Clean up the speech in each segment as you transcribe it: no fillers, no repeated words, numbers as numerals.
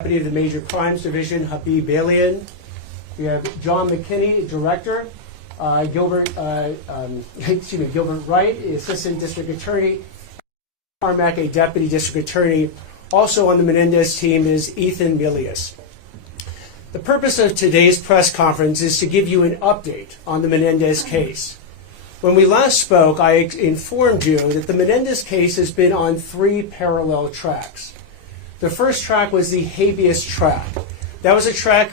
Deputy of the Major Crimes Division, Habib Balian. We have John McKinney, Director. Gilbert Wright, Assistant District Attorney. Carmack, a Deputy District Attorney. Also on the Menendez team is Ethan Milius. The purpose of today's press conference is to give you an update on the Menendez case. When we last spoke, I informed you that the Menendez case has been on 3 parallel tracks. The first track was the habeas track. That was a track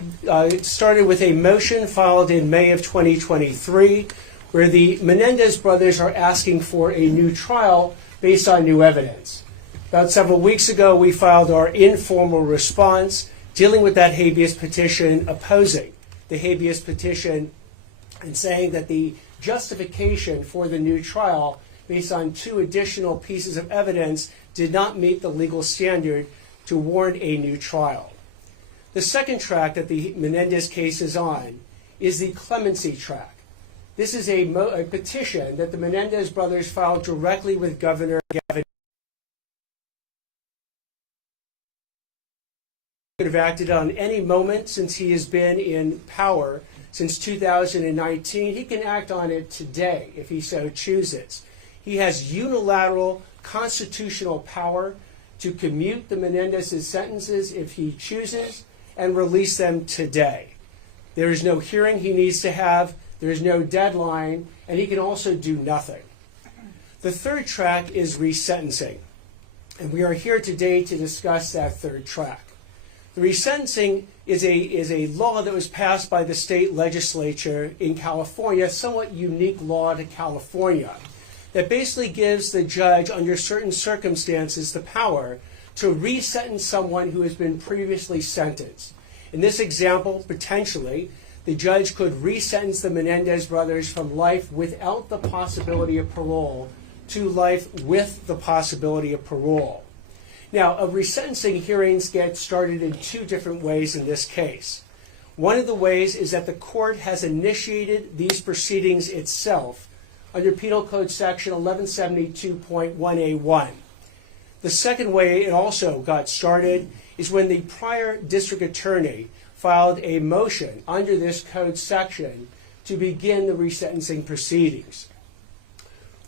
started with a motion filed in May of 2023, where the Menendez brothers are asking for a new trial based on new evidence. About several weeks ago, we filed our informal response dealing with that habeas petition, opposing the habeas petition, and saying that the justification for the new trial based on 2 additional pieces of evidence did not meet the legal standard to warrant a new trial. The second track that the Menendez case is on is the clemency track. This is a petition that the Menendez brothers filed directly with Governor Gavin. Could have acted on any moment since he has been in power since 2019. He can act on it today if he so chooses. He has unilateral constitutional power to commute the Menendez's sentences if he chooses and release them today. There is no hearing he needs to have, there is no deadline, and he can also do nothing. The third track is resentencing, and we are here today to discuss that third track. The resentencing is a law that was passed by the state legislature in California, a somewhat unique law to California, that basically gives the judge, under certain circumstances, the power to resentence someone who has been previously sentenced. In this example, potentially, the judge could resentence the Menendez brothers from life without the possibility of parole to life with the possibility of parole. Now, resentencing hearings get started in 2 different ways in this case. One of the ways is that the court has initiated these proceedings itself under Penal Code Section 1172.1A1. The second way it also got started is when the prior district attorney filed a motion under this code section to begin the resentencing proceedings.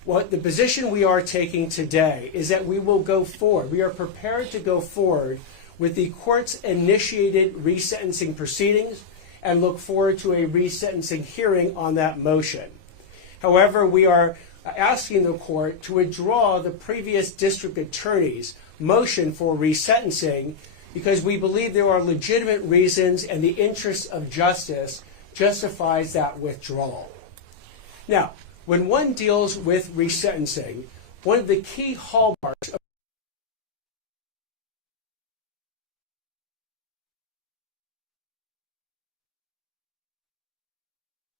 What the position we are taking today is that we will go forward. We are prepared to go forward with the court's initiated resentencing proceedings and look forward to a resentencing hearing on that motion. However, we are asking the court to withdraw the previous district attorney's motion for resentencing because we believe there are legitimate reasons and the interest of justice justifies that withdrawal. Now, when one deals with resentencing, one of the key hallmarks of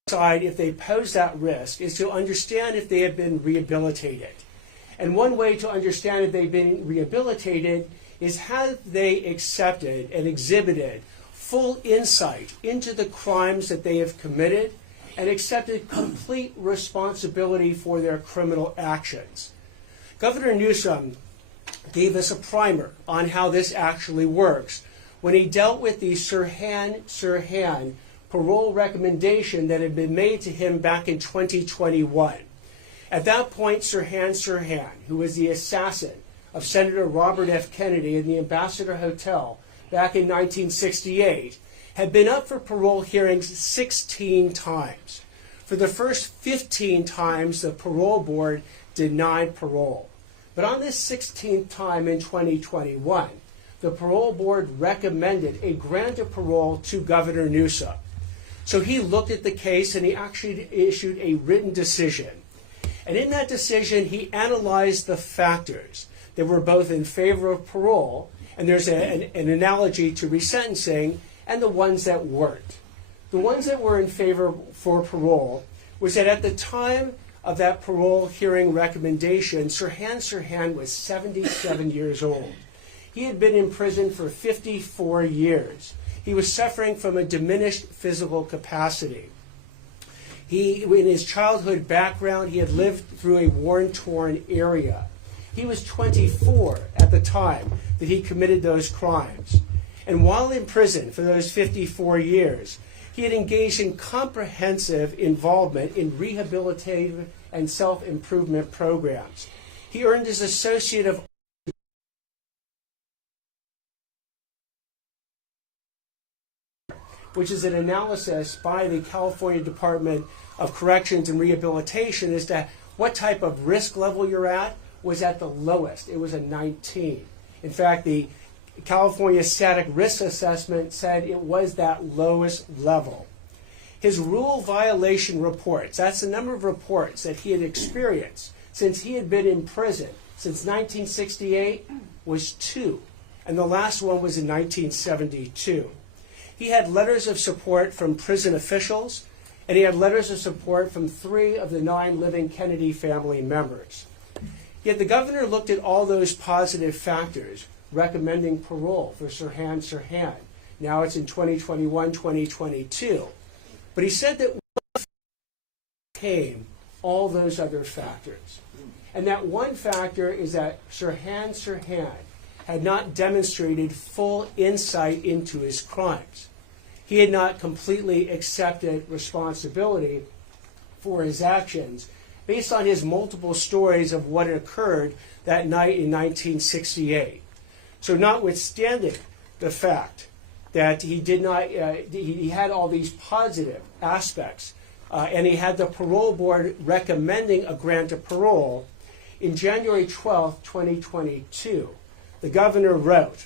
if they pose that risk is to understand if they have been rehabilitated. And one way to understand if they've been rehabilitated is have they accepted and exhibited full insight into the crimes that they have committed and accepted complete responsibility for their criminal actions. Governor Newsom gave us a primer on how this actually works when he dealt with the Sirhan parole recommendation that had been made to him back in 2021. At that point, Sirhan, who was the assassin of Senator Robert F. Kennedy in the Ambassador Hotel back in 1968, had been up for parole hearings 16 times. For the first 15 times, the parole board denied parole. But on this 16th time in 2021, the parole board recommended a grant of parole to Governor Newsom. So he looked at the case and he actually issued a written decision. And in that decision, he analyzed the factors that were both in favor of parole, and there's an analogy to resentencing, and the ones that weren't. The ones that were in favor for parole was that at the time of that parole hearing recommendation, Sirhan was 77 years old. He had been in prison for 54 years. He was suffering from a diminished physical capacity. In his childhood background, he had lived through a war-torn area. He was 24 at the time that he committed those crimes. And while in prison for those 54 years, he had engaged in comprehensive involvement in rehabilitative and self-improvement programs. He earned his Associate of which is an analysis by the California Department of Corrections and Rehabilitation as to what type of risk level you're at, was at the lowest. It was a 19. In fact, the California Static Risk Assessment said it was that lowest level. His rule violation reports, that's the number of reports that he had experienced since he had been in prison since 1968, was 2. And the last one was in 1972. He had letters of support from prison officials, and he had letters of support from 3 of the 9 living Kennedy family members. Yet the governor looked at all those positive factors, recommending parole for Sirhan Sirhan. Now it's in 2021, 2022. But he said that came all those other factors. And that one factor is that Sirhan Sirhan had not demonstrated full insight into his crimes. He had not completely accepted responsibility for his actions based on his multiple stories of what had occurred that night in 1968. So notwithstanding the fact that he did not, he had all these positive aspects, and he had the parole board recommending a grant of parole, in January 12, 2022, the governor wrote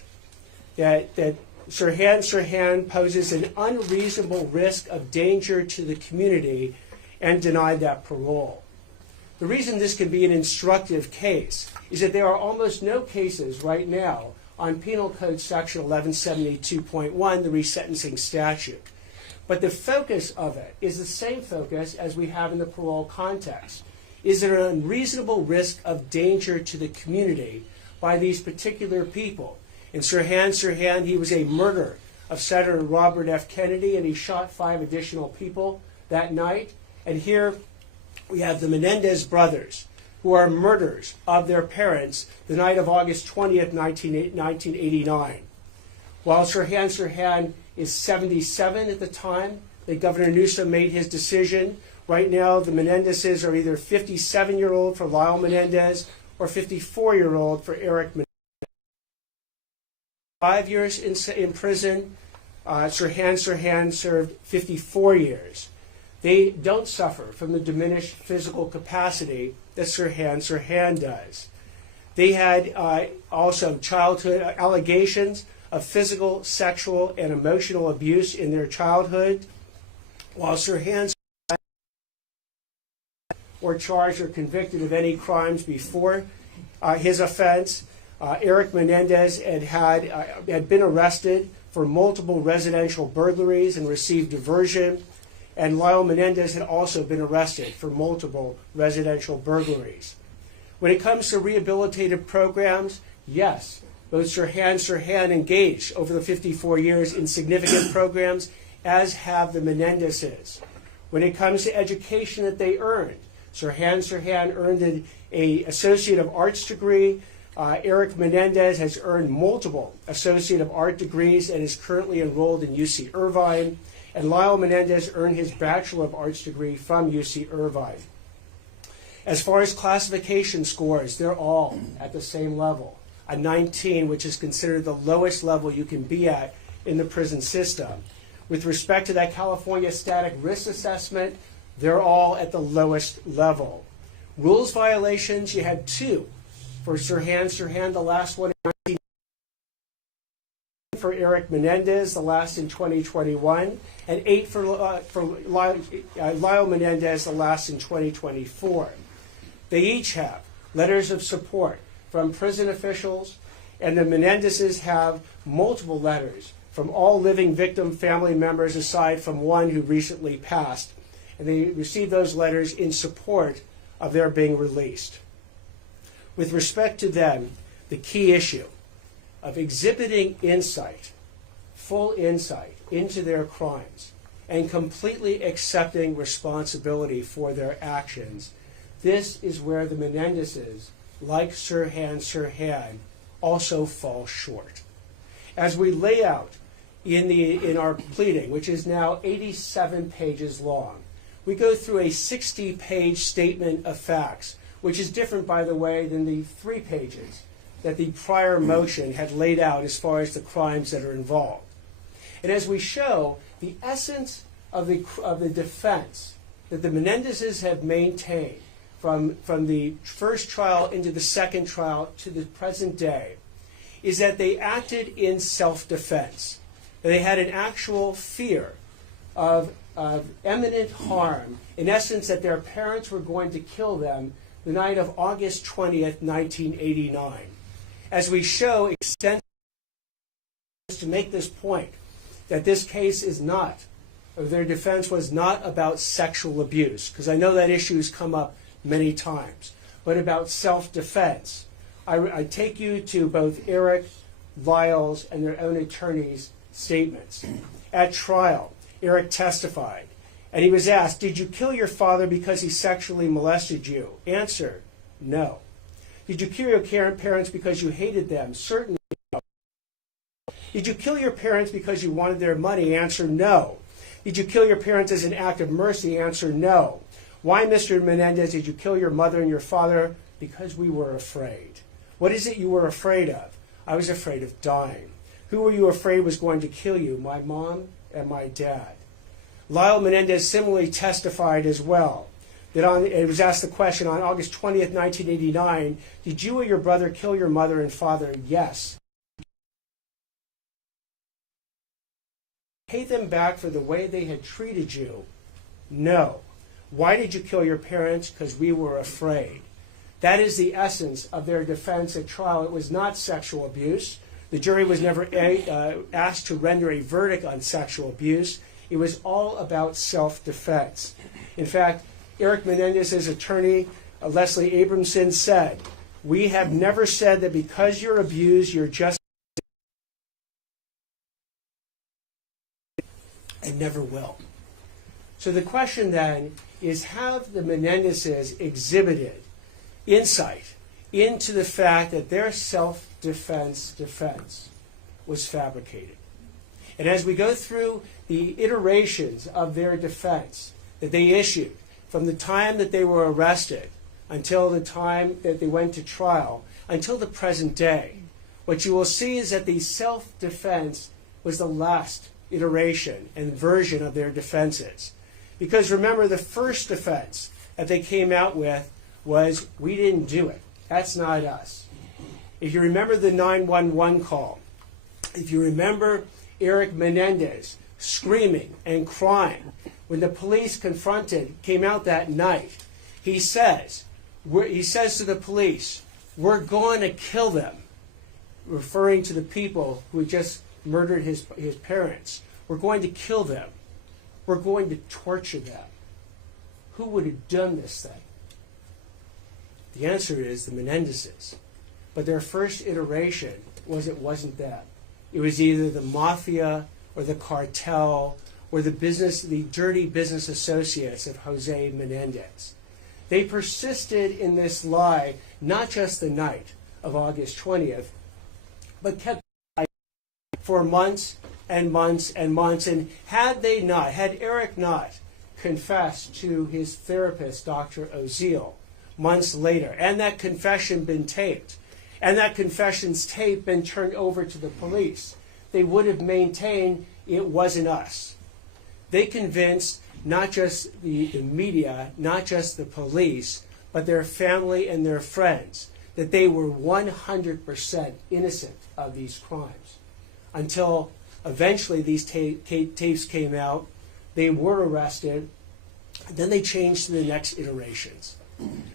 that Sirhan Sirhan poses an unreasonable risk of danger to the community and denied that parole. The reason this can be an instructive case is that there are almost no cases right now on Penal Code Section 1172.1, the resentencing statute. But the focus of it is the same focus as we have in the parole context. Is there an unreasonable risk of danger to the community by these particular people? In Sirhan Sirhan, he was a murderer of Senator Robert F. Kennedy, and he shot 5 additional people that night. And here we have the Menendez brothers, who are murderers of their parents the night of August 20th, 1989. While Sirhan Sirhan is 77 at the time that Governor Newsom made his decision, right now the Menendezes are either 57-year-old for Lyle Menendez or 54-year-old for Erik Menendez. 5 years in prison, Sirhan Sirhan served 54 years. They don't suffer from the diminished physical capacity that Sirhan Sirhan does. They had also childhood allegations of physical, sexual, and emotional abuse in their childhood, while Sirhan were charged or convicted of any crimes before his offense. Erik Menendez had been arrested for multiple residential burglaries and received diversion, and Lyle Menendez had also been arrested for multiple residential burglaries. When it comes to rehabilitative programs, yes, both Sirhan Sirhan engaged over the 54 years in significant programs, as have the Menendezes. When it comes to education that they earned, Sirhan Sirhan earned an Associate of Arts degree. Erik Menendez has earned multiple Associate of Art degrees and is currently enrolled in UC Irvine. And Lyle Menendez earned his Bachelor of Arts degree from UC Irvine. As far as classification scores, they're all at the same level, a 19, which is considered the lowest level you can be at in the prison system. With respect to that California Static Risk Assessment, they're all at the lowest level. Rules violations, you had 2 for Sirhan Sirhan, the last one in 19, for Erik Menendez, the last in 2021, and 8 for Lyle Menendez, the last in 2024. They each have letters of support from prison officials, and the Menendezes have multiple letters from all living victim family members aside from one who recently passed. And they received those letters in support of their being released. With respect to them, the key issue of exhibiting insight, full insight into their crimes, and completely accepting responsibility for their actions, this is where the Menendezes, like Sirhan Sirhan, also fall short. As we lay out in our pleading, which is now 87 pages long, we go through a 60-page statement of facts, which is different, by the way, than the 3 pages that the prior motion had laid out as far as the crimes that are involved. And as we show, the essence of the defense that the Menendezes have maintained from the first trial into the second trial to the present day is that they acted in self-defense. They had an actual fear of imminent harm, in essence, that their parents were going to kill them the night of August 20th, 1989. As we show extensively to make this point, that this case is not, or their defense was not about sexual abuse, because I know that issue has come up many times, but about self-defense. I take you to both Erik, Lyle's, and their own attorneys' statements. At trial, Erik testified, and he was asked, "Did you kill your father because he sexually molested you?" Answer, no. "Did you kill your parents because you hated them?" Certainly no. "Did you kill your parents because you wanted their money?" Answer, no. "Did you kill your parents as an act of mercy?" Answer, no. "Why, Mr. Menendez, did you kill your mother and your father?" "Because we were afraid." "What is it you were afraid of?" "I was afraid of dying." "Who were you afraid was going to kill you?" "My mom and my dad." Lyle Menendez similarly testified as well. It was asked the question, on August 20th, 1989, "Did you or your brother kill your mother and father?" "Yes." "Pay them back for the way they had treated you?" "No." "Why did you kill your parents?" "Because we were afraid." That is the essence of their defense at trial. It was not sexual abuse. The jury was never asked to render a verdict on sexual abuse. It was all about self-defense. In fact, Erik Menendez's attorney, Leslie Abramson, said, "We have never said that because you're abused, you're just," and never will. So the question then is, have the Menendezes exhibited insight into the fact that their self-defense defense was fabricated? And as we go through the iterations of their defense that they issued from the time that they were arrested until the time that they went to trial, until the present day, what you will see is that the self-defense was the last iteration and version of their defenses. Because remember, the first defense that they came out with was, "We didn't do it. That's not us." If you remember the 911 call, if you remember Erik Menendez screaming and crying when the police came out that night, he says to the police, "We're going to kill them," referring to the people who had just murdered his parents. "We're going to kill them. We're going to torture them." Who would have done this thing? The answer is the Menendezes. But their first iteration wasn't that. It was either the mafia or the cartel or the dirty business associates of Jose Menendez. They persisted in this lie not just the night of August 20th, but kept for months and months and months. And had Erik not confessed to his therapist, Dr. Oziel, months later, and that confession been taped, and that confession's tape been turned over to the police, they would have maintained it wasn't us. They convinced not just the media, not just the police, but their family and their friends that they were 100% innocent of these crimes. Until eventually these tapes came out, they were arrested, then they changed to the next iterations.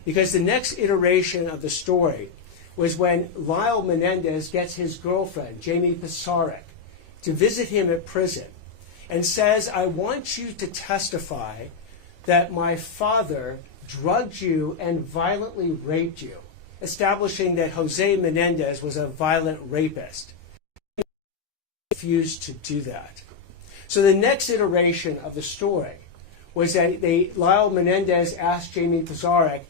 Because the next iteration of the story was when Lyle Menendez gets his girlfriend, Jamie Pisarek, to visit him at prison and says, "I want you to testify that my father drugged you and violently raped you," establishing that Jose Menendez was a violent rapist. He refused to do that. So the next iteration of the story was that Lyle Menendez asked Jamie Pisarek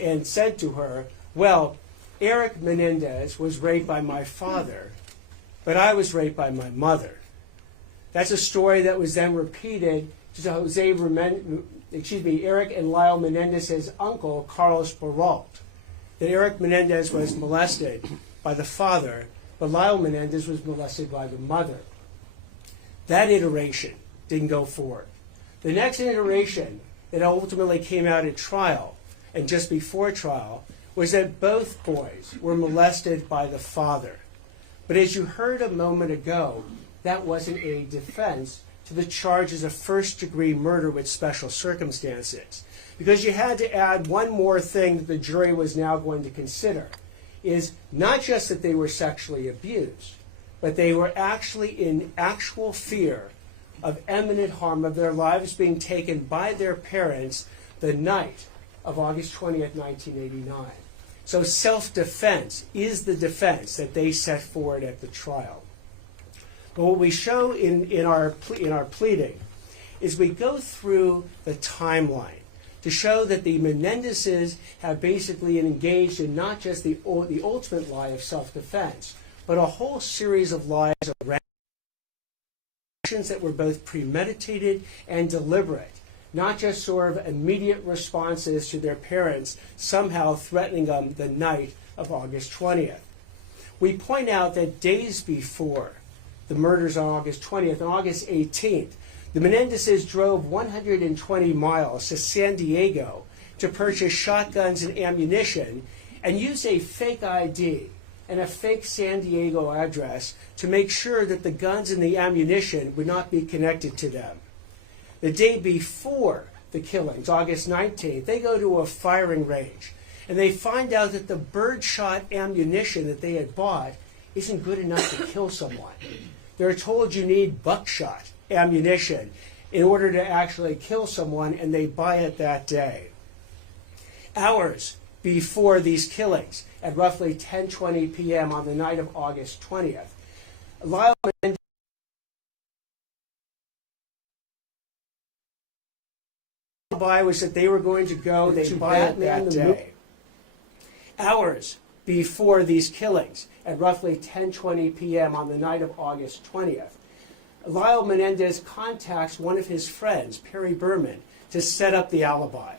and said to her, "Well, Erik Menendez was raped by my father, but I was raped by my mother. That's a story that was then repeated to Erik and Lyle Menendez's uncle, Carlos Baralt. That Erik Menendez was molested by the father, but Lyle Menendez was molested by the mother. That iteration didn't go forward. The next iteration that ultimately came out at trial, and just before trial, was that both boys were molested by the father. But as you heard a moment ago, that wasn't a defense to the charges of first-degree murder with special circumstances. Because you had to add one more thing that the jury was now going to consider, is not just that they were sexually abused, but they were actually in actual fear of imminent harm, of their lives being taken by their parents the night of August 20th, 1989. So self-defense is the defense that they set forward at the trial. But what we show in our pleading is we go through the timeline to show that the Menendezes have basically engaged in not just the ultimate lie of self-defense, but a whole series of lies around actions that were both premeditated and deliberate, not just sort of immediate responses to their parents somehow threatening them the night of August 20th. We point out that days before the murders on August 20th, on August 18th, the Menendezes drove 120 miles to San Diego to purchase shotguns and ammunition and used a fake ID and a fake San Diego address to make sure that the guns and the ammunition would not be connected to them. The day before the killings, August 19th, they go to a firing range and they find out that the birdshot ammunition that they had bought isn't good enough to kill someone. They're told you need buckshot ammunition in order to actually kill someone, and they buy it that day. Hours before these killings, at roughly 10:20 p.m. on the night of August 20th, Lyle Menendez was that they were going to go to Batman that day. Hours before these killings, at roughly 10:20 p.m. on the night of August 20th, Lyle Menendez contacts one of his friends, Perry Berman, to set up the alibi.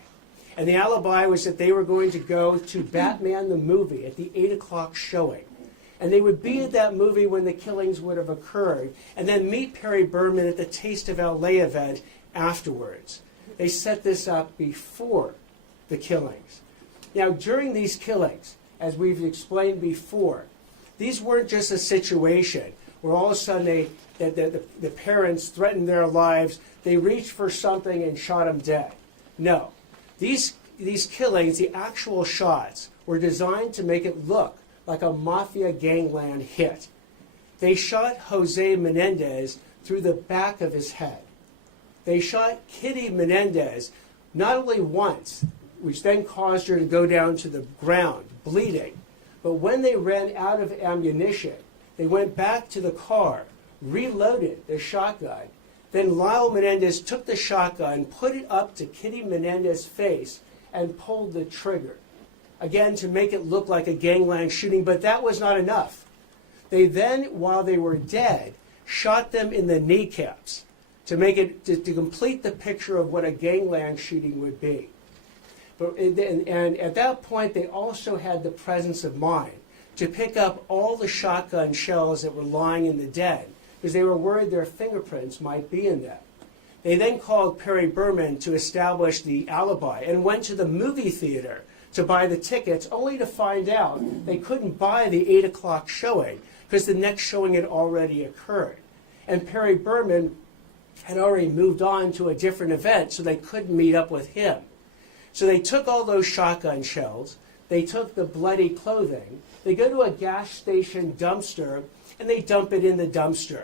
And the alibi was that they were going to go to Batman the movie at the 8 o'clock showing. And they would be at that movie when the killings would have occurred, and then meet Perry Berman at the Taste of LA event afterwards. They set this up before the killings. Now, during these killings, as we've explained before, these weren't just a situation where all of a sudden the parents threatened their lives, they reached for something and shot them dead. No. These killings, the actual shots, were designed to make it look like a mafia gangland hit. They shot Jose Menendez through the back of his head. They shot Kitty Menendez not only once, which then caused her to go down to the ground, bleeding, but when they ran out of ammunition, they went back to the car, reloaded the shotgun. Then Lyle Menendez took the shotgun, put it up to Kitty Menendez's face, and pulled the trigger. Again, to make it look like a gangland shooting, but that was not enough. They then, while they were dead, shot them in the kneecaps to make it to complete the picture of what a gangland shooting would be. And at that point, they also had the presence of mind to pick up all the shotgun shells that were lying in the den, because they were worried their fingerprints might be in them. They then called Perry Berman to establish the alibi and went to the movie theater to buy the tickets, only to find out they couldn't buy the 8 o'clock showing because the next showing had already occurred. And Perry Berman had already moved on to a different event, so they couldn't meet up with him. So they took all those shotgun shells, they took the bloody clothing, they go to a gas station dumpster, and they dump it in the dumpster.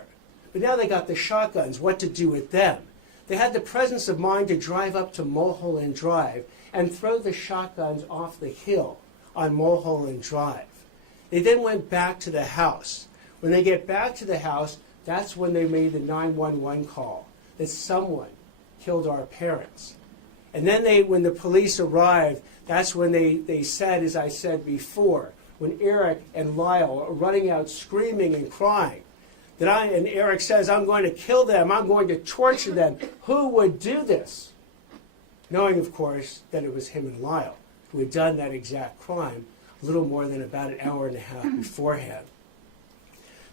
But now they got the shotguns, what to do with them? They had the presence of mind to drive up to Mulholland Drive and throw the shotguns off the hill on Mulholland Drive. They then went back to the house. When they get back to the house, that's when they made the 911 call that someone killed our parents. And then when the police arrived, that's when they said, as I said before, when Erik and Lyle are running out screaming and crying, and Erik says, I'm going to kill them, I'm going to torture them. Who would do this? Knowing, of course, that it was him and Lyle who had done that exact crime a little more than about an hour and a half beforehand.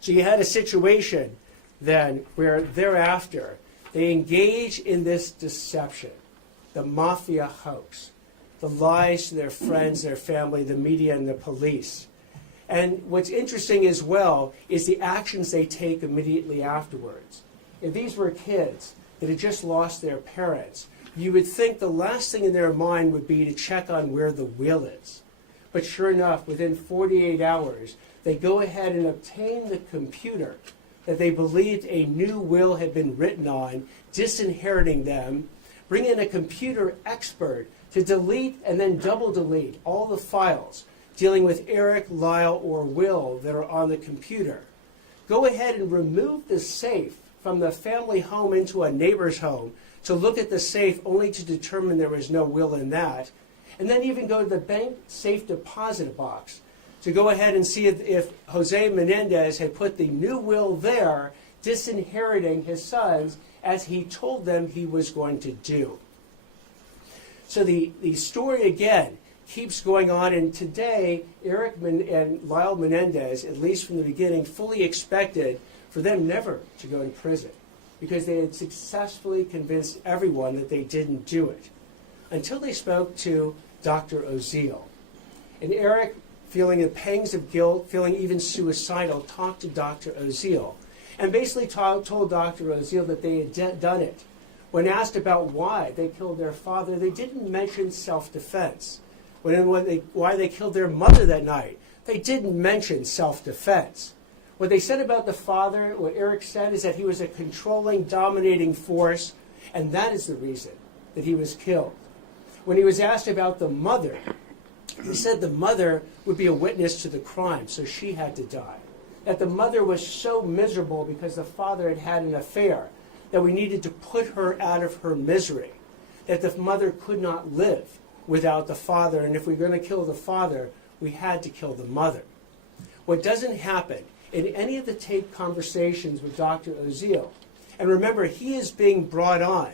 So you had a situation then where thereafter they engage in this deception, the mafia hoax, the lies to their friends, their family, the media, and the police. And what's interesting as well is the actions they take immediately afterwards. If these were kids that had just lost their parents, you would think the last thing in their mind would be to check on where the will is. But sure enough, within 48 hours, they go ahead and obtain the computer that they believed a new will had been written on, disinheriting them, bring in a computer expert to delete and then double delete all the files dealing with Erik, Lyle, or Will that are on the computer. Go ahead and remove the safe from the family home into a neighbor's home to look at the safe only to determine there was no will in that. And then even go to the bank safe deposit box to go ahead and see if Jose Menendez had put the new will there, disinheriting his sons as he told them he was going to do. So the story again keeps going on, and today Erik and Lyle Menendez, at least from the beginning, fully expected for them never to go to prison because they had successfully convinced everyone that they didn't do it until they spoke to Dr. Oziel. And Erik, feeling the pangs of guilt, feeling even suicidal, talked to Dr. Oziel and basically told Dr. Oziel that they had done it. When asked about why they killed their father, they didn't mention self-defense. Why they killed their mother that night, they didn't mention self-defense. What they said about the father, what Erik said, is that he was a controlling, dominating force, and that is the reason that he was killed. When he was asked about the mother, he said the mother would be a witness to the crime, so she had to die. That the mother was so miserable because the father had had an affair that we needed to put her out of her misery. That the mother could not live without the father, and if we were going to kill the father, we had to kill the mother. What doesn't happen in any of the taped conversations with Dr. Oziel, and remember, he is being brought on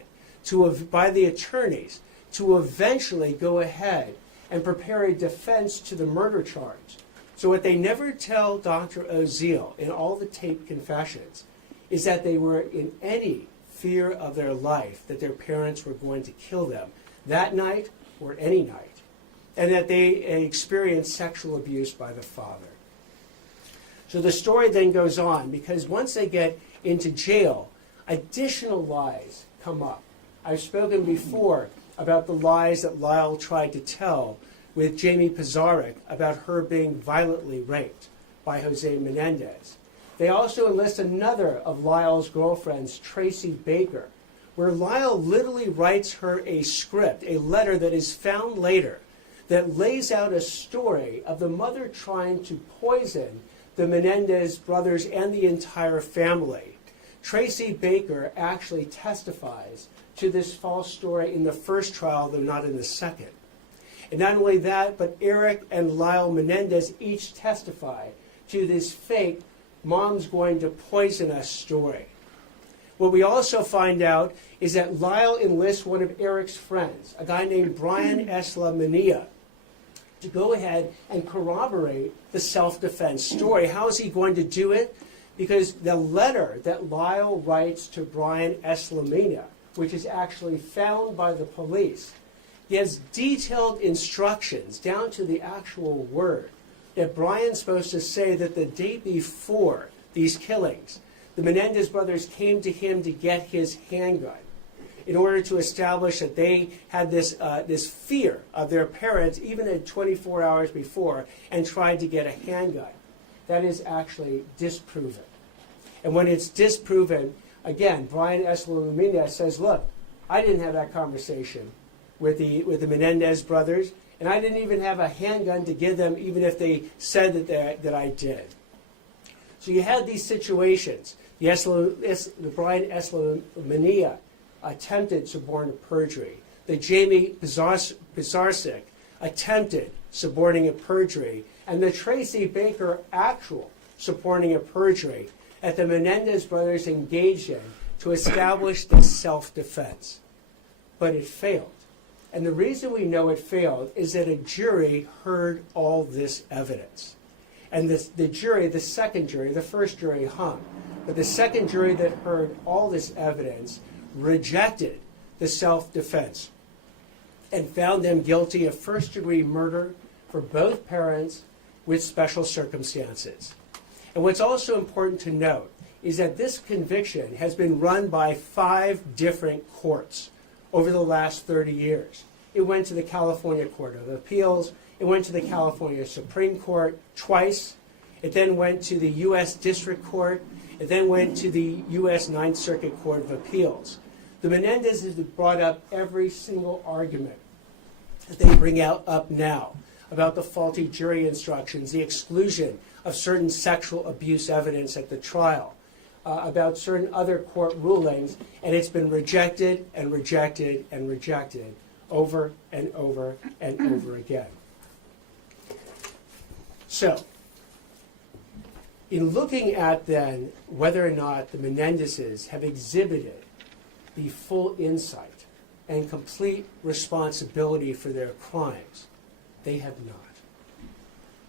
by the attorneys to eventually go ahead and prepare a defense to the murder charge. So what they never tell Dr. Oziel in all the taped confessions is that they were in any fear of their life that their parents were going to kill them that night or any night, and that they experienced sexual abuse by the father. So the story then goes on, because once they get into jail, additional lies come up. I've spoken before about the lies that Lyle tried to tell with Jamie Pizarnik about her being violently raped by Jose Menendez. They also enlist another of Lyle's girlfriends, Tracy Baker, where Lyle literally writes her a script, a letter that is found later, that lays out a story of the mother trying to poison the Menendez brothers and the entire family. Tracy Baker actually testifies to this false story in the first trial, though not in the second. And not only that, but Erik and Lyle Menendez each testify to this fake mom's going to poison us story. What we also find out is that Lyle enlists one of Erik's friends, a guy named Brian Eslamania, to go ahead and corroborate the self-defense story. How is he going to do it? Because the letter that Lyle writes to Brian Eslamania, which is actually found by the police, he has detailed instructions down to the actual word that Brian's supposed to say that the day before these killings, the Menendez brothers came to him to get his handgun in order to establish that they had this fear of their parents even at 24 hours before and tried to get a handgun. That is actually disproven. And when it's disproven, again, Brian Eslamania says, look, I didn't have that conversation with the Menendez brothers, and I didn't even have a handgun to give them even if they said that I did. So you had these situations. The Brian Eslamania attempted suborning perjury. The Jamie Pizarnik attempted suborning a perjury. And the Tracy Baker actual suborning a perjury. that the Menendez brothers engaged in to establish this self-defense. But it failed. And the reason we know it failed is that a jury heard all this evidence. And the jury, the second jury, the first jury hung. But the second jury that heard all this evidence rejected the self-defense and found them guilty of first-degree murder for both parents with special circumstances. And what's also important to note is that this conviction has been run by 5 different courts over the last 30 years. It went to the California Court of Appeals. It went to the California Supreme Court twice. It then went to the U.S. District Court. It then went to the U.S. Ninth Circuit Court of Appeals. The Menendezes have brought up every single argument that they bring up now about the faulty jury instructions, the exclusion of certain sexual abuse evidence at the trial, about certain other court rulings, and it's been rejected and rejected and rejected over and over and over again. So, in looking at then whether or not the Menendezes have exhibited the full insight and complete responsibility for their crimes, they have not.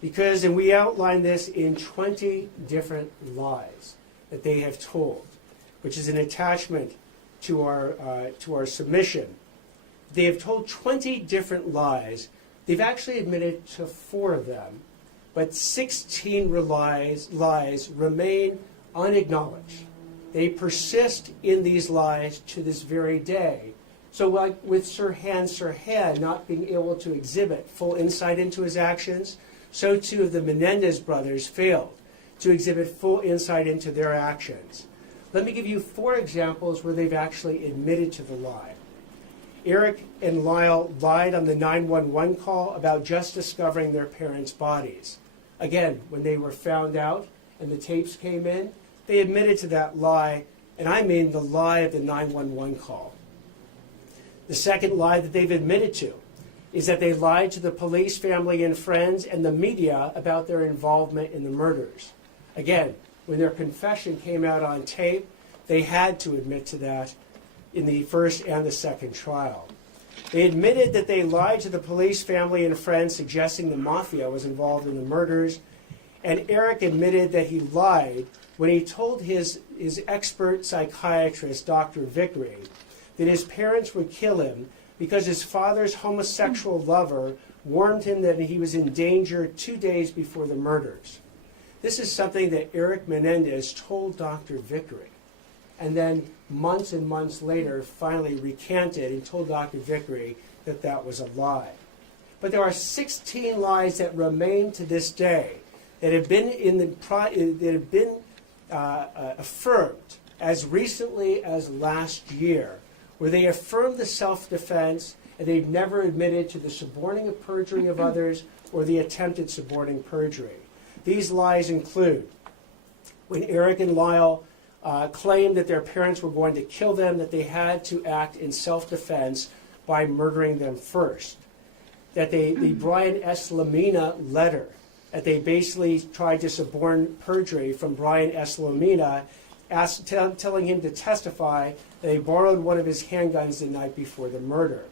Because, and we outline this in 20 different lies that they have told, which is an attachment to our submission. They have told 20 different lies. They've actually admitted to 4 of them, but 16 lies remain unacknowledged. They persist in these lies to this very day. So like with Sirhan not being able to exhibit full insight into his actions, so too the Menendez brothers failed to exhibit full insight into their actions. Let me give you 4 examples where they've actually admitted to the lie. Erik and Lyle lied on the 911 call about just discovering their parents' bodies. Again, when they were found out and the tapes came in, they admitted to that lie, and I mean the lie of the 911 call. The second lie that they've admitted to is that they lied to the police, family, and friends and the media about their involvement in the murders. Again, when their confession came out on tape, they had to admit to that in the first and the second trial. They admitted that they lied to the police, family, and friends, suggesting the mafia was involved in the murders. And Erik admitted that he lied when he told his expert psychiatrist, Dr. Vickery, that his parents would kill him because his father's homosexual lover warned him that he was in danger 2 days before the murders. This is something that Erik Menendez told Dr. Vickery, and then months and months later finally recanted and told Dr. Vickery that that was a lie. But there are 16 lies that remain to this day that have been affirmed as recently as last year, where they affirmed the self-defense and they've never admitted to the suborning of perjury of others or the attempted suborning perjury. These lies include when Erik and Lyle claimed that their parents were going to kill them, that they had to act in self-defense by murdering them first. That the Brian S. Lamina letter, that they basically tried to suborn perjury from Brian S. Lamina, telling him to testify that they borrowed one of his handguns the night before the murder.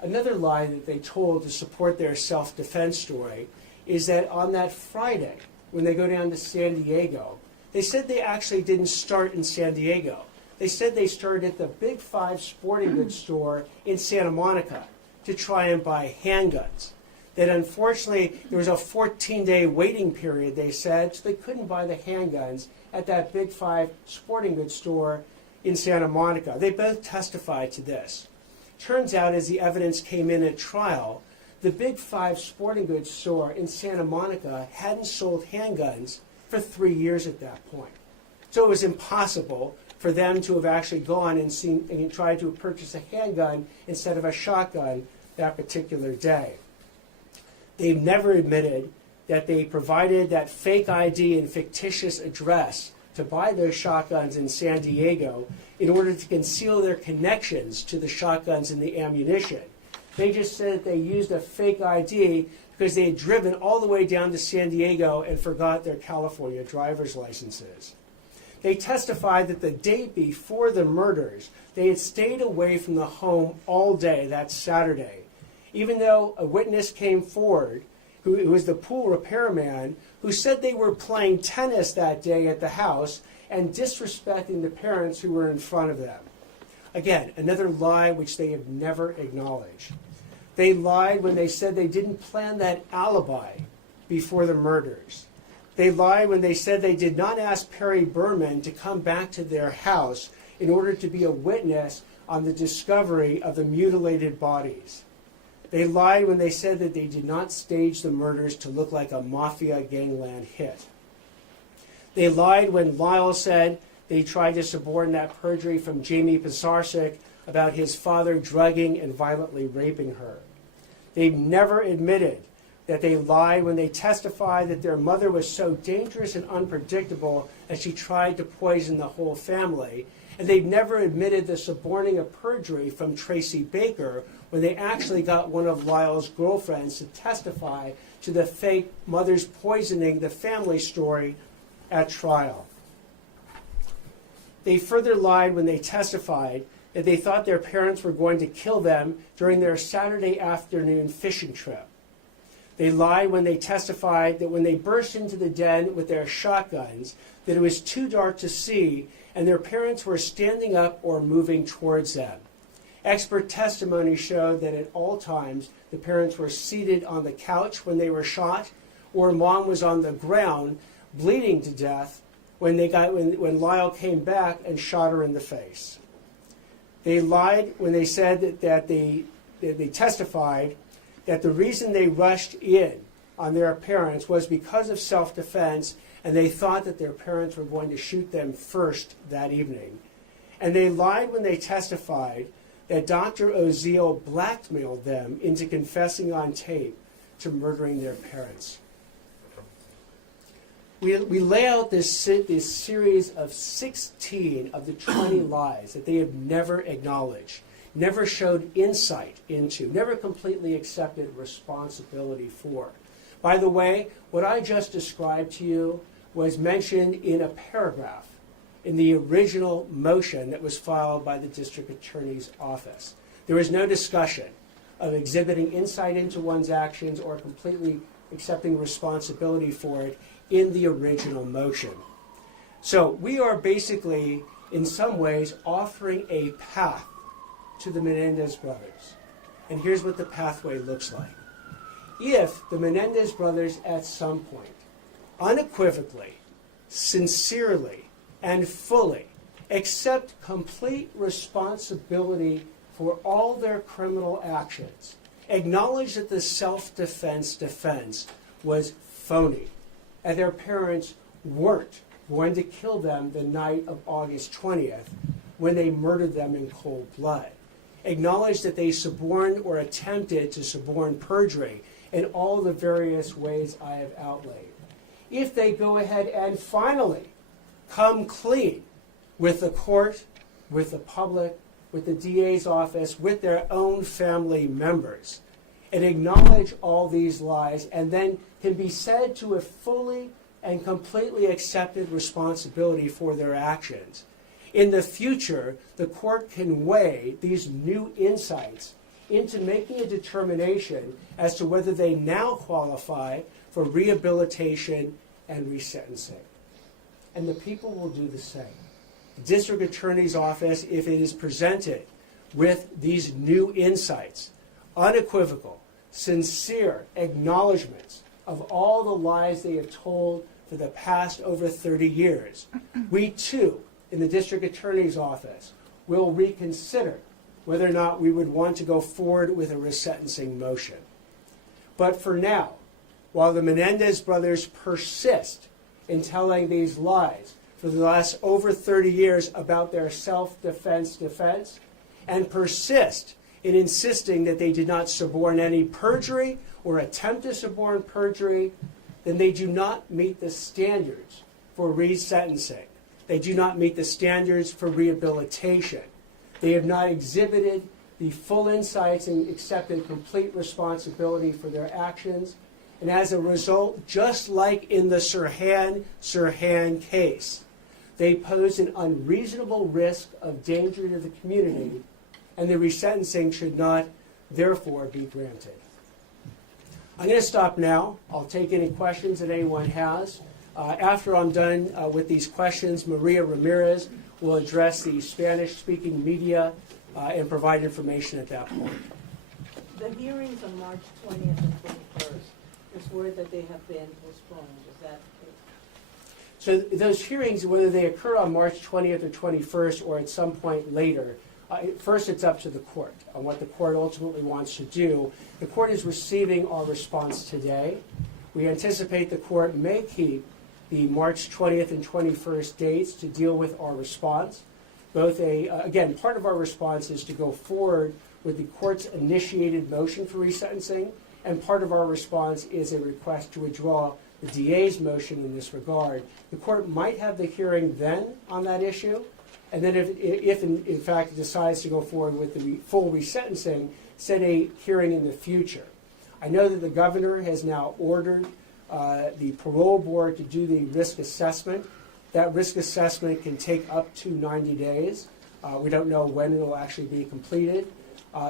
Another lie that they told to support their self-defense story is that on that Friday, when they go down to San Diego, they said they actually didn't start in San Diego. They said they started at the Big Five sporting goods store in Santa Monica to try and buy handguns. That unfortunately there was a 14-day waiting period, they said, so they couldn't buy the handguns at that Big Five sporting goods store in Santa Monica. They both testified to this. Turns out, as the evidence came in at trial, the Big Five sporting goods store in Santa Monica hadn't sold handguns for 3 years at that point. So it was impossible for them to have actually gone and tried to purchase a handgun instead of a shotgun that particular day. They've never admitted that they provided that fake ID and fictitious address to buy those shotguns in San Diego in order to conceal their connections to the shotguns and the ammunition. They just said that they used a fake ID because they had driven all the way down to San Diego and forgot their California driver's licenses. They testified that the day before the murders, they had stayed away from the home all day that Saturday, even though a witness came forward, who was the pool repairman, who said they were playing tennis that day at the house and disrespecting the parents who were in front of them. Again, another lie which they have never acknowledged. They lied when they said they didn't plan that alibi before the murders. They lied when they said they did not ask Perry Berman to come back to their house in order to be a witness on the discovery of the mutilated bodies. They lied when they said that they did not stage the murders to look like a mafia gangland hit. They lied when Lyle said they tried to suborn that perjury from Jamie Pisarcik about his father drugging and violently raping her. They never admitted that they lied when they testified that their mother was so dangerous and unpredictable that she tried to poison the whole family. And they never admitted the suborning of perjury from Tracy Baker when they actually got one of Lyle's girlfriends to testify to the fake mother's poisoning the family story at trial. They further lied when they testified that they thought their parents were going to kill them during their Saturday afternoon fishing trip. They lied when they testified that when they burst into the den with their shotguns, that it was too dark to see and their parents were standing up or moving towards them. Expert testimony showed that at all times the parents were seated on the couch when they were shot, or mom was on the ground bleeding to death when Lyle came back and shot her in the face. They lied when they said that they testified that the reason they rushed in on their parents was because of self-defense, and they thought that their parents were going to shoot them first that evening. And they lied when they testified that Dr. Oziel blackmailed them into confessing on tape to murdering their parents. We lay out this series of 16 of the 20 lies that they have never acknowledged, never showed insight into, never completely accepted responsibility for. By the way, what I just described to you was mentioned in a paragraph in the original motion that was filed by the district attorney's office. There was no discussion of exhibiting insight into one's actions or completely accepting responsibility for it in the original motion. So we are basically, in some ways, offering a path to the Menendez brothers. And here's what the pathway looks like. If the Menendez brothers at some point, unequivocally, sincerely, and fully accept complete responsibility for all their criminal actions, acknowledge that the self-defense defense was phony, and their parents weren't going to kill them the night of August 20th when they murdered them in cold blood, acknowledge that they suborned or attempted to suborn perjury in all the various ways I have outlaid. If they go ahead and finally come clean with the court, with the public, with the DA's office, with their own family members, and acknowledge all these lies, and then can be said to have fully and completely accepted responsibility for their actions. In the future, the court can weigh these new insights into making a determination as to whether they now qualify for rehabilitation and resentencing. And the people will do the same. The district attorney's office, if it is presented with these new insights, unequivocal, sincere acknowledgments of all the lies they have told for the past over 30 years, we too, in the district attorney's office, will reconsider whether or not we would want to go forward with a resentencing motion. But for now, while the Menendez brothers persist in telling these lies for the last over 30 years about their self-defense defense, and persist in insisting that they did not suborn any perjury or attempt to suborn perjury, then they do not meet the standards for resentencing. They do not meet the standards for rehabilitation. They have not exhibited the full insights and accepted complete responsibility for their actions. And as a result, just like in the Sirhan case, they pose an unreasonable risk of danger to the community, and the resentencing should not, therefore, be granted. I'm going to stop now. I'll take any questions that anyone has. After I'm done with these questions, Maria Ramirez will address the Spanish-speaking media and provide information at that point. The hearings on March 20th and 21st, it's word that they have been postponed. Is that the case? So those hearings, whether they occur on March 20th or 21st or at some point later, first it's up to the court on what the court ultimately wants to do. The court is receiving our response today. We anticipate the court may keep the March 20th and 21st dates to deal with our response. Again, part of our response is to go forward with the court's initiated motion for resentencing, and part of our response is a request to withdraw the DA's motion in this regard. The court might have the hearing then on that issue, and then if in fact it decides to go forward with the full resentencing, set a hearing in the future. I know that the governor has now ordered the parole board to do the risk assessment. That risk assessment can take up to 90 days. We don't know when it will actually be completed.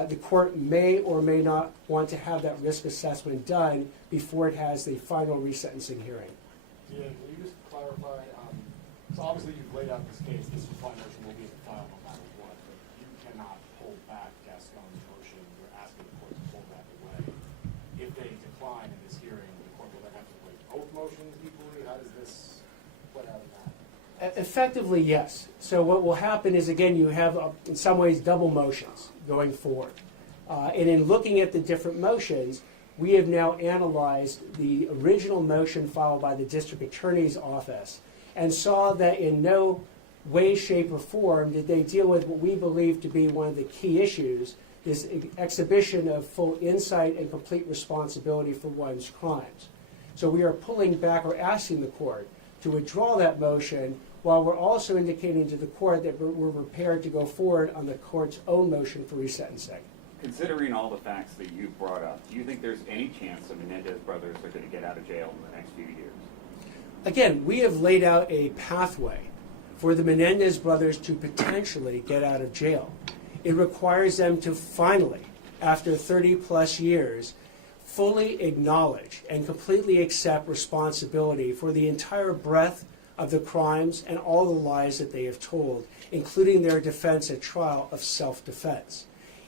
The court may or may not want to have that risk assessment done before it has the final resentencing hearing. Yeah, can you just clarify? So obviously you've laid out this case. This reply motion will be at the file no matter what, but you cannot hold back Gascon's motion. You're asking the court to pull that away. If they decline in this hearing, the court will then have to weigh both motions equally. How does this play out in that? Effectively, yes. So what will happen is, again, you have, in some ways, double motions going forward. And in looking at the different motions, we have now analyzed the original motion filed by the district attorney's office and saw that in no way, shape, or form did they deal with what we believe to be one of the key issues, this exhibition of full insight and complete responsibility for one's crimes. So we are pulling back or asking the court to withdraw that motion, while we're also indicating to the court that we're prepared to go forward on the court's own motion for resentencing. Considering all the facts that you brought up, do you think there's any chance the Menendez brothers are going to get out of jail in the next few years? Again, we have laid out a pathway for the Menendez brothers to potentially get out of jail. It requires them to finally, after 30-plus years, fully acknowledge and completely accept responsibility for the entire breadth of the crimes and all the lies that they have told, including their defense at trial of self-defense.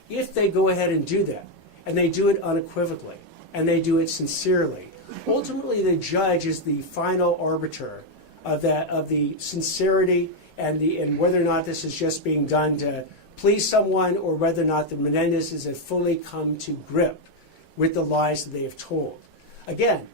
If they go ahead and do that, and they do it unequivocally, and they do it sincerely, ultimately the judge is the final arbiter of the sincerity and whether or not this is just being done to please someone, or whether or not the Menendezes have fully come to grip with the lies that they have told. Again,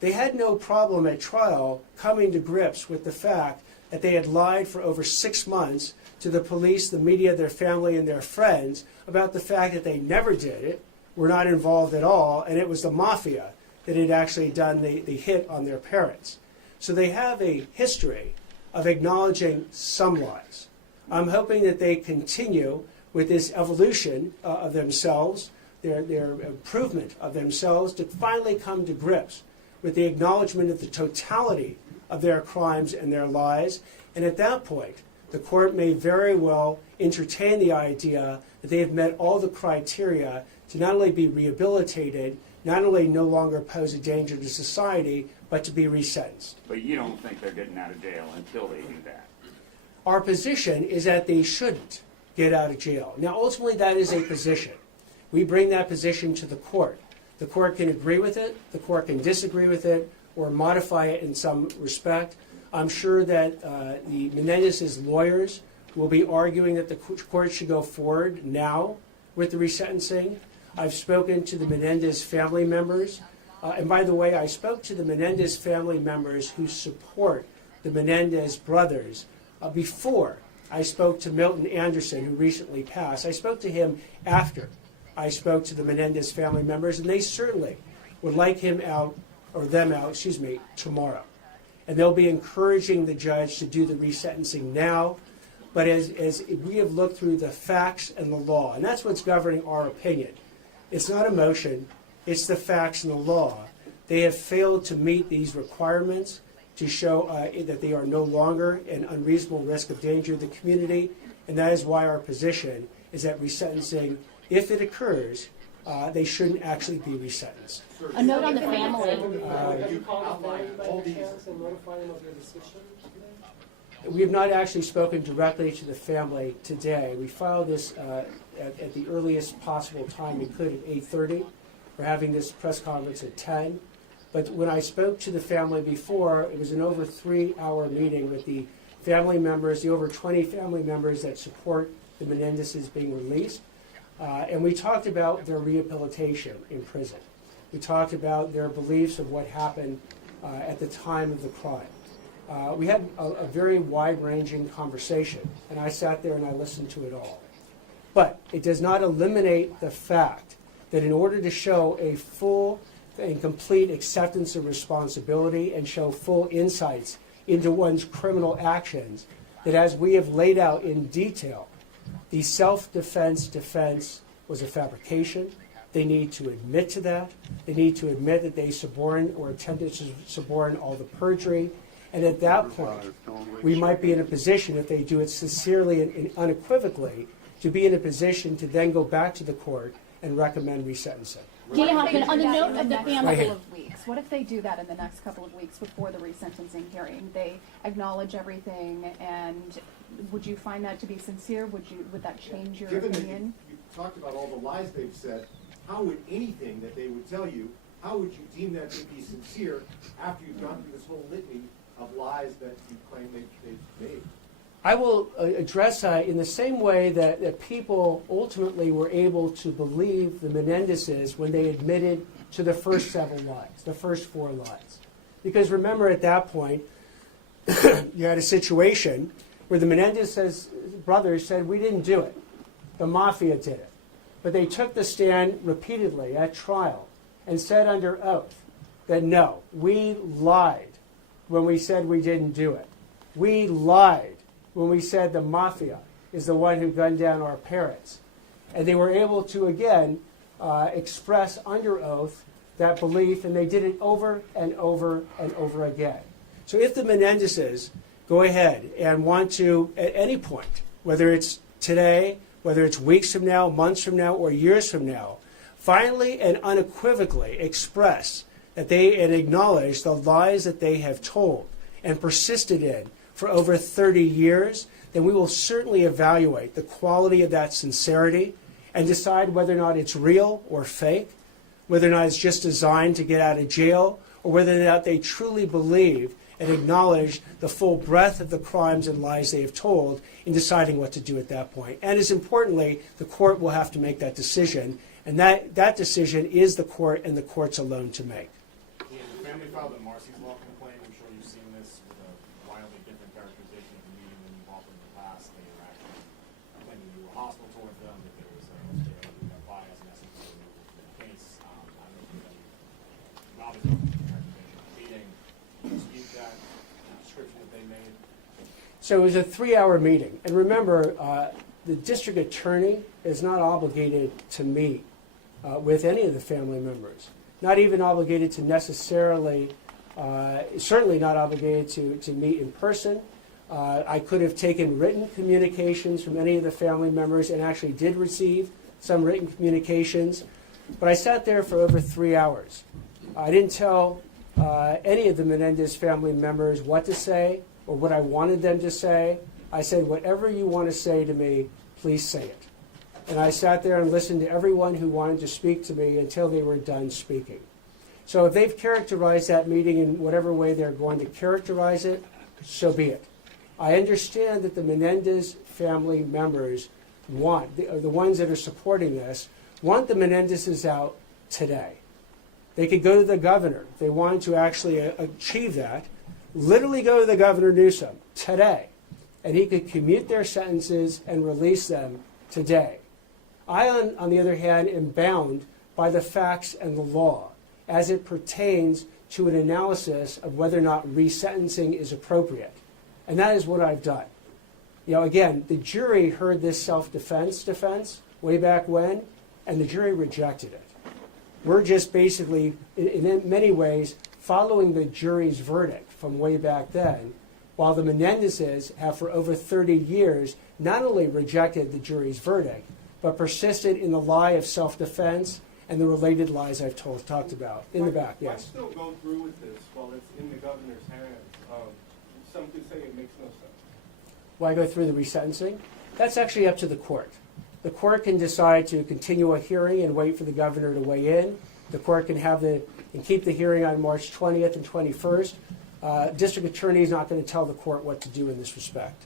they had no problem at trial coming to grips with the fact that they had lied for over 6 months to the police, the media, their family, and their friends about the fact that they never did it, were not involved at all, and it was the mafia that had actually done the hit on their parents. So they have a history of acknowledging some lies. I'm hoping that they continue with this evolution of themselves, their improvement of themselves, to finally come to grips with the acknowledgement of the totality of their crimes and their lies. And at that point, the court may very well entertain the idea that they have met all the criteria to not only be rehabilitated, not only no longer pose a danger to society, but to be resentenced. But you don't think they're getting out of jail until they do that? Our position is that they shouldn't get out of jail. Now, ultimately, that is a position. We bring that position to the court. The court can agree with it, the court can disagree with it, or modify it in some respect. I'm sure that the Menendez's lawyers will be arguing that the court should go forward now with the resentencing. I've spoken to the Menendez family members. And by the way, I spoke to the Menendez family members who support the Menendez brothers before I spoke to Milton Anderson, who recently passed. I spoke to him after I spoke to the Menendez family members, and they certainly would like him out, or them out, tomorrow. And they'll be encouraging the judge to do the resentencing now. But as we have looked through the facts and the law, and that's what's governing our opinion. It's not emotion, it's the facts and the law. They have failed to meet these requirements to show that they are no longer an unreasonable risk of danger to the community, and that is why our position is that resentencing, if it occurs, they shouldn't actually be resentenced. A note on the family. Have you called the family by any chance and notified them of your decision today? We have not actually spoken directly to the family today. We filed this at the earliest possible time we could at 8:30. We're having this press conference at 10. But when I spoke to the family before, it was an over 3-hour meeting with the family members, the over 20 family members that support the Menendezes being released. And we talked about their rehabilitation in prison. We talked about their beliefs of what happened at the time of the crime. We had a very wide-ranging conversation, and I sat there and I listened to it all. But it does not eliminate the fact that in order to show a full and complete acceptance of responsibility and show full insights into one's criminal actions, that as we have laid out in detail, the self-defense defense was a fabrication. They need to admit to that. They need to admit that they suborned or attempted to suborn all the perjury. And at that point, we might be in a position, if they do it sincerely and unequivocally, to be in a position to then go back to the court and recommend resentencing. Dean Hochman, on the note of the family. Right here. Couple of weeks. What if they do that in the next couple of weeks before the resentencing hearing? They acknowledge everything, and would you find that to be sincere? Would that change your Given that opinion? you talked about all the lies they've said, how would anything that they would tell you, how would you deem that to be sincere after you've gone through this whole litany of lies that you claim they've made? I will address in the same way that people ultimately were able to believe the Menendezes when they admitted to the first several lies, the first 4 lies. Because remember, at that point, you had a situation where the Menendez brothers said, we didn't do it. The mafia did it. But they took the stand repeatedly at trial and said under oath that no, we lied when we said we didn't do it. We lied when we said the mafia is the one who gunned down our parents. And they were able to, again, express under oath that belief, and they did it over and over and over again. So if the Menendezes go ahead and want to, at any point, whether it's today, whether it's weeks from now, months from now, or years from now, finally and unequivocally express that they and acknowledge the lies that they have told and persisted in for over 30 years, then we will certainly evaluate the quality of that sincerity and decide whether or not it's real or fake, whether or not it's just designed to get out of jail, or whether or not they truly believe and acknowledge the full breadth of the crimes and lies they have told in deciding what to do at that point. And as importantly, the court will have to make that decision, and that decision is the court and the courts alone to make. Yeah, the family filed a Marcy's Law complaint. I'm sure you've seen this with a wildly different characterization of the meeting than you've offered in the past. They were actually claiming you were hostile towards them, that there was a bias in essence to the case. I don't know if you have any knowledge of the characterization of the meeting. Can you dispute that description that they made? So it was a 3-hour meeting. And remember, the district attorney is not obligated to meet with any of the family members. Not even obligated to necessarily, certainly not obligated to meet in person. I could have taken written communications from any of the family members and actually did receive some written communications. But I sat there for over 3 hours. I didn't tell any of the Menendez family members what to say or what I wanted them to say. I said, whatever you want to say to me, please say it. And I sat there and listened to everyone who wanted to speak to me until they were done speaking. So if they've characterized that meeting in whatever way they're going to characterize it, so be it. I understand that the Menendez family members want, the ones that are supporting this, want the Menendezes out today. They could go to the governor if they wanted to actually achieve that, literally go to the Governor Newsom today, and he could commute their sentences and release them today. I, on the other hand, am bound by the facts and the law as it pertains to an analysis of whether or not resentencing is appropriate. And that is what I've done. You know, again, the jury heard this self-defense defense way back when, and the jury rejected it. We're just basically, in many ways, following the jury's verdict, from way back then, while the Menendezes have for over 30 years not only rejected the jury's verdict, but persisted in the lie of self-defense and the related lies I've talked about. In the back, Why yes. still go through with this while it's in the governor's hands? Some could say it makes no sense. Why go through the resentencing? That's actually up to the court. The court can decide to continue a hearing and wait for the governor to weigh in. The court can keep the hearing on March 20th and 21st. District attorney is not going to tell the court what to do in this respect.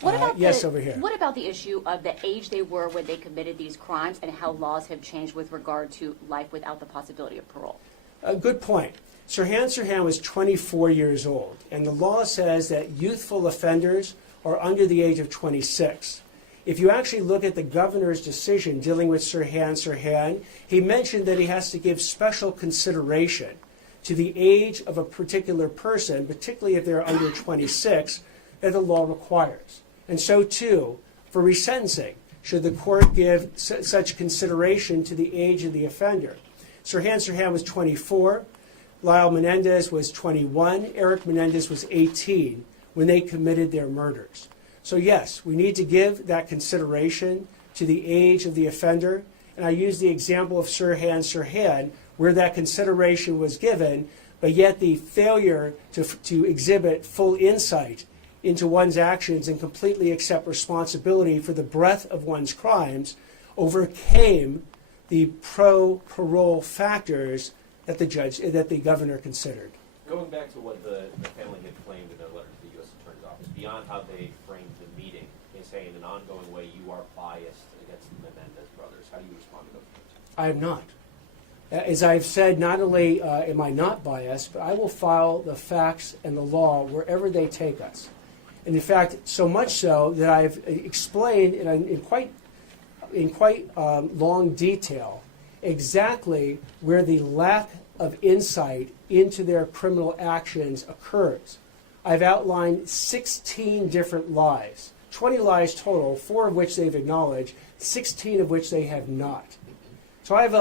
What about yes, over here. What about the issue of the age they were when they committed these crimes and how laws have changed with regard to life without the possibility of parole? A good point. Sirhan was 24 years old, and the law says that youthful offenders are under the age of 26. If you actually look at the governor's decision dealing with Sirhan, he mentioned that he has to give special consideration to the age of a particular person, particularly if they're under 26, that the law requires. And so, too, for resentencing, should the court give such consideration to the age of the offender. Sirhan was 24, Lyle Menendez was 21, Erik Menendez was 18 when they committed their murders. So yes, we need to give that consideration to the age of the offender. And I use the example of Sirhan, where that consideration was given, but yet the failure to exhibit full insight into one's actions and completely accept responsibility for the breadth of one's crimes overcame the pro-parole factors that the governor considered. Going back to what the family had claimed in their letter to the U.S. Attorney's Office, beyond how they framed the meeting, they say in an ongoing way you are biased against the Menendez brothers. How do you respond to those claims? I am not. As I've said, not only am I not biased, but I will follow the facts and the law wherever they take us. And in fact, so much so that I've explained in quite long detail exactly where the lack of insight into their criminal actions occurs. I've outlined 16 different lies, 20 lies total, 4 of which they've acknowledged, 16 of which they have not. So I've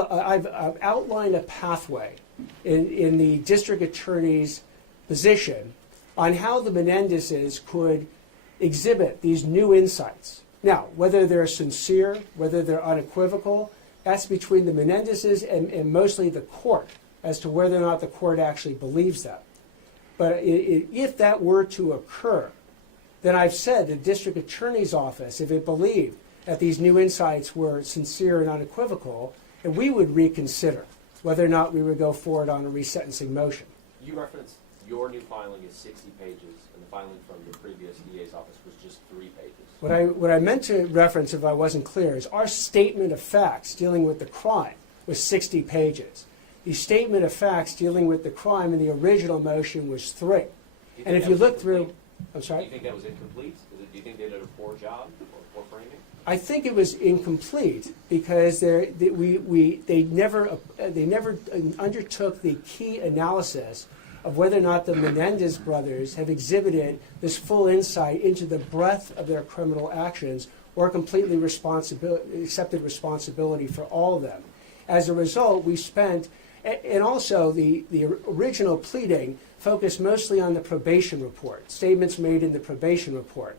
outlined a pathway in the district attorney's position on how the Menendezes could exhibit these new insights. Now, whether they're sincere, whether they're unequivocal, that's between the Menendezes and mostly the court as to whether or not the court actually believes them. But if that were to occur, then I've said the district attorney's office, if it believed that these new insights were sincere and unequivocal, and we would reconsider whether or not we would go forward on a resentencing motion. You referenced your new filing is 60 pages, and the filing from your previous DA's office was just 3 pages. What I meant to reference, if I wasn't clear, is our statement of facts dealing with the crime was 60 pages. The statement of facts dealing with the crime in the original motion was 3. And if you look through, I'm sorry? Do you think that was incomplete? Do you think they did a poor job or poor framing? I think it was incomplete because they never undertook the key analysis of whether or not the Menendez brothers have exhibited this full insight into the breadth of their criminal actions or completely accepted responsibility for all of them. As a result, we spent, and also the original pleading focused mostly on the probation report, statements made in the probation report.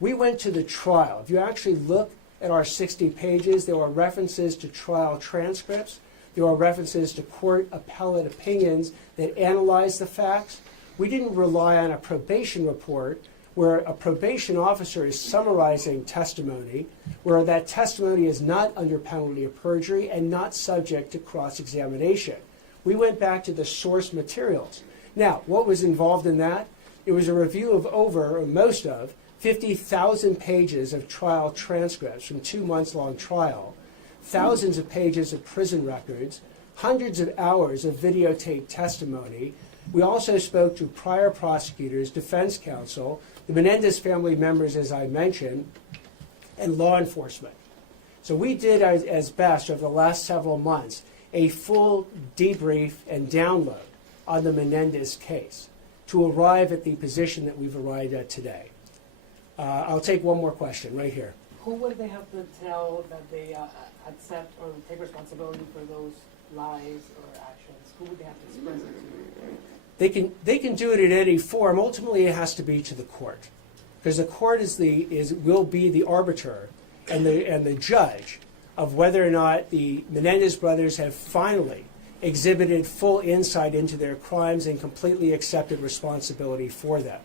We went to the trial. If you actually look at our 60 pages, there are references to trial transcripts. There are references to court appellate opinions that analyze the facts. We didn't rely on a probation report where a probation officer is summarizing testimony, where that testimony is not under penalty of perjury and not subject to cross-examination. We went back to the source materials. Now, what was involved in that? It was a review of most of, 50,000 pages of trial transcripts from 2 months-long trial, thousands of pages of prison records, hundreds of hours of videotaped testimony. We also spoke to prior prosecutors, defense counsel, the Menendez family members, as I mentioned, and law enforcement. So we did as best over the last several months a full debrief and download on the Menendez case to arrive at the position that we've arrived at today. I'll take one more question right here. Who would they have to tell that they accept or take responsibility for those lies or actions? Who would they have to express it to? They can do it in any form. Ultimately, it has to be to the court, because the court will be the arbiter and the judge of whether or not the Menendez brothers have finally exhibited full insight into their crimes and completely accepted responsibility for them.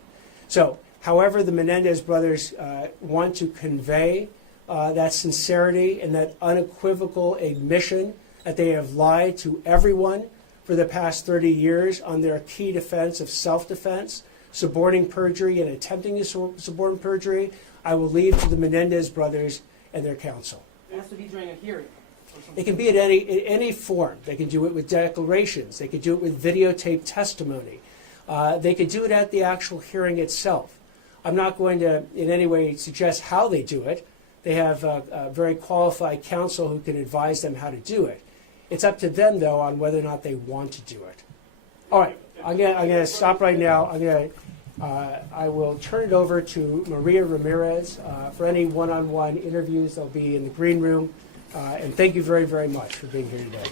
So, however the Menendez brothers want to convey that sincerity and that unequivocal admission that they have lied to everyone for the past 30 years on their key defense of self-defense, suborning perjury, and attempting to suborn perjury, I will leave to the Menendez brothers and their counsel. It has to be during a hearing. It can be in any form. They can do it with declarations. They can do it with videotape testimony. They can do it at the actual hearing itself. I'm not going to in any way suggest how they do it. They have a very qualified counsel who can advise them how to do it. It's up to them, though, on whether or not they want to do it. All right, I'm gonna stop right now. I will turn it over to Maria Ramirez for any one-on-one interviews. They'll be in the green room. And thank you very, very much for being here today.